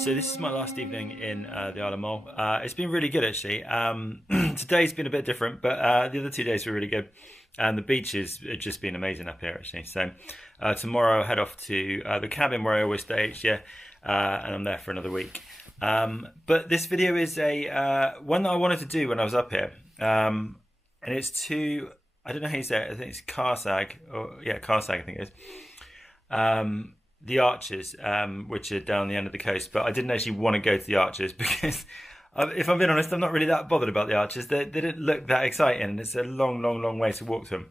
So this is my last evening in the Isle of Mull. It's been really good actually. Today's been a bit different, but the other 2 days were really good. And the beaches have just been amazing up here actually. So tomorrow I'll head off to the cabin where I always stay each year, and I'm there for another week. But this video is a one that I wanted to do when I was up here. And it's to, I don't know how you say it, I think it's Carsaig, or yeah, Carsaig I think it is. The Arches, which are down the end of the coast, but I didn't actually want to go to the Arches because, if I'm being honest, I'm not really that bothered about the Arches. They didn't look that exciting, and it's a long way to walk to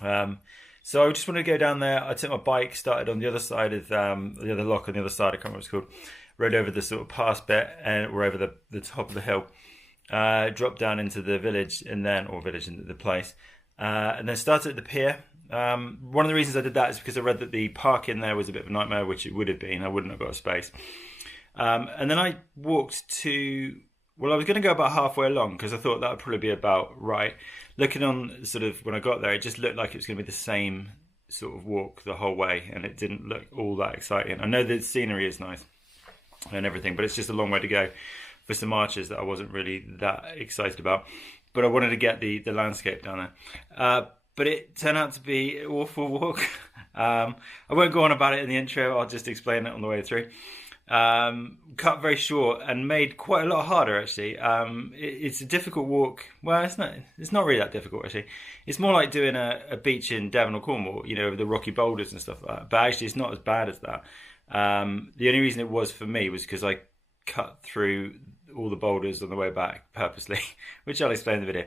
them. So I just wanted to go down there. I took my bike, started on the other side of the other lock on the other side. I can't remember what it's called. Rode over the sort of pass bit, and we're over the top of the hill. Dropped down into the village, into the place, and then started at the pier. One of the reasons I did that is because I read that the park in there was a bit of a nightmare, which it would have been. I wouldn't have got a space. And then I walked to, well, I was going to go about halfway along because I thought that would probably be about right. Looking on sort of when I got there, it just looked like it was going to be the same sort of walk the whole way, and it didn't look all that exciting. I know the scenery is nice and everything, but it's just a long way to go for some arches that I wasn't really that excited about. But I wanted to get the landscape down there. But it turned out to be an awful walk. I won't go on about it in the intro, I'll just explain it on the way through. Cut very short and made quite a lot harder actually. It's a difficult walk. Well, it's not really that difficult actually. It's more like doing a beach in Devon or Cornwall, you know, with the rocky boulders and stuff like that. But actually it's not as bad as that. The only reason it was for me was because I cut through all the boulders on the way back purposely, which I'll explain in the video.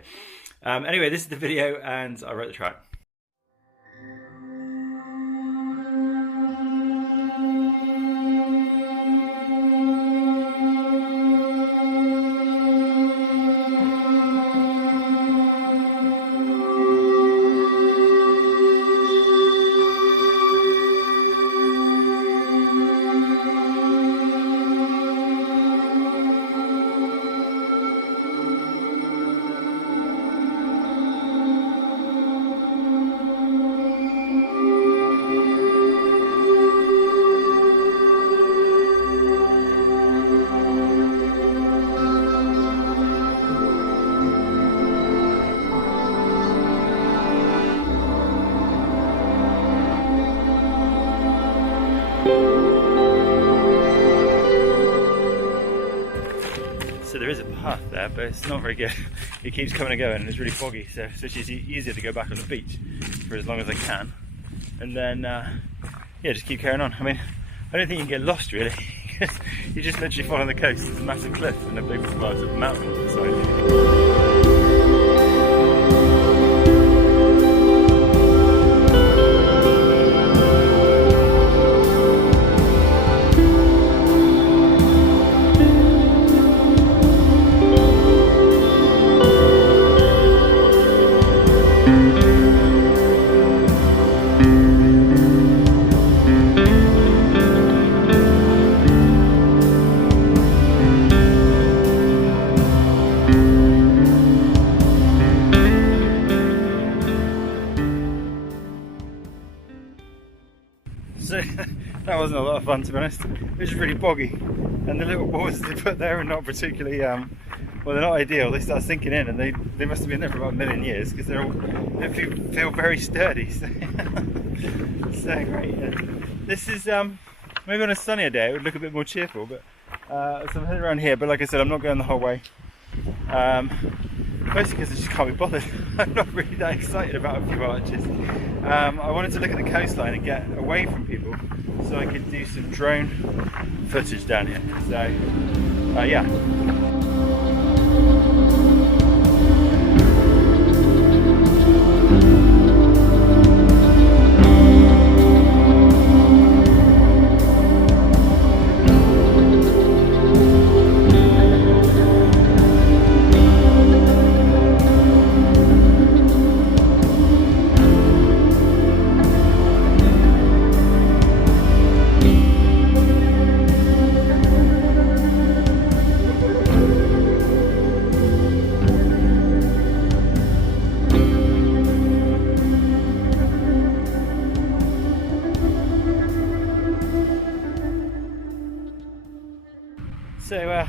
Anyway, this is the video and I wrote the track. So there is a path there, but it's not very good. It keeps coming and going, and it's really foggy, so it's actually easier to go back on the beach for as long as I can. And then, yeah, just keep carrying on. I mean, I don't think you can get lost really, because you just literally follow the coast. It's a massive cliff and a big sort of mountain on the side. So that wasn't a lot of fun, to be honest. It was really boggy, and the little boards they put there are not particularly well, they're not ideal. They start sinking in, and they must have been there for about a million years because they feel very sturdy. So, so great. This is maybe on a sunnier day it would look a bit more cheerful, but so I'm heading around here. But like I said, I'm not going the whole way. Mostly because I just can't be bothered. I'm not really that excited about a few arches. I wanted to look at the coastline and get away from people so I could do some drone footage down here. So, yeah.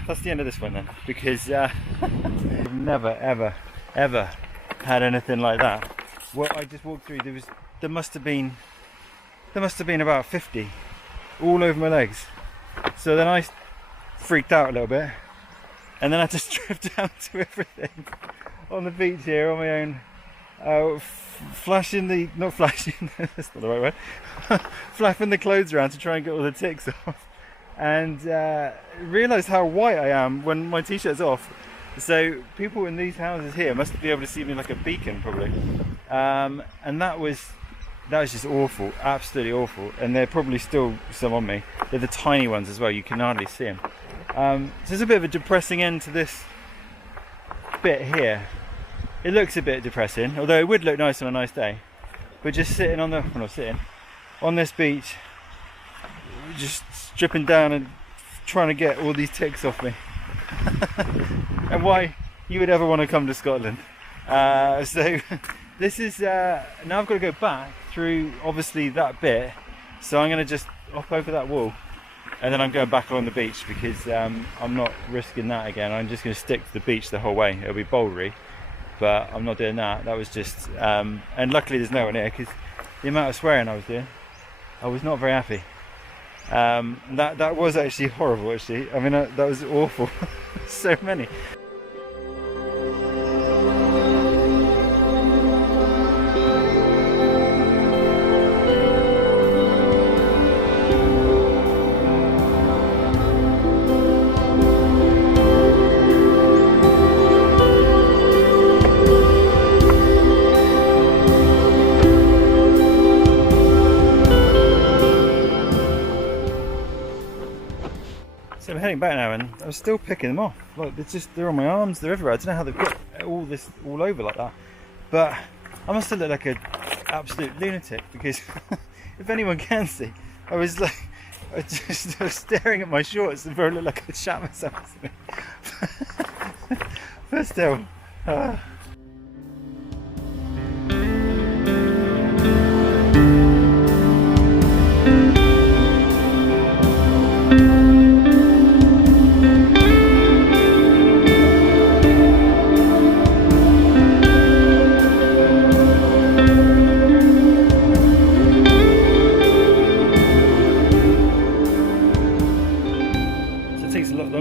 that's the end of this one then, because I've never ever had anything like that. What I just walked through, there must have been about 50 all over my legs. So then I freaked out a little bit, and then I just stripped down to everything on the beach here on my own, flapping the clothes around to try and get all the ticks off, and realised how white I am when my t-shirt's off. So people in these houses here must be able to see me like a beacon probably, and that was just awful, absolutely awful. And they're probably still some on me. They're the tiny ones as well, you can hardly see them. So there's a bit of a depressing end to this bit here. It looks a bit depressing, although it would look nice on a nice day. But just sitting on on this beach, just stripping down and trying to get all these ticks off me. And why you would ever want to come to Scotland. So this is, now I've got to go back through obviously that bit, so I'm going to just hop over that wall, and then I'm going back along the beach, because I'm not risking that again. I'm just going to stick to the beach the whole way. It'll be bouldery, but I'm not doing that. That was just, and luckily there's no one here, because the amount of swearing I was doing, I was not very happy. That was actually horrible actually. I mean, that was awful. So many. So I'm heading back now, and I'm still picking them off. Like, they're on my arms, they're everywhere. I don't know how they've got all this all over like that. But I must have looked like an absolute lunatic, because if anyone can see, I was staring at my shorts and probably looked like I shat myself. But still.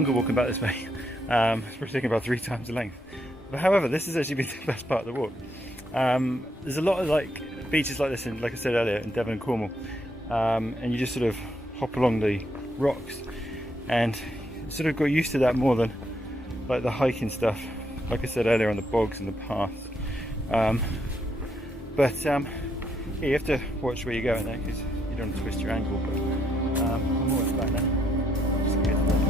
Walking back this way, it's probably taking about 3 times the length. But however, this has actually been the best part of the walk. There's a lot of like beaches like this, in, like I said earlier, in Devon and Cornwall, and you just sort of hop along the rocks, and sort of got used to that more than like the hiking stuff, like I said earlier, on the bogs and the paths. Yeah, you have to watch where you're going there, because you don't want to twist your ankle. But I'm almost back now. Just get to that.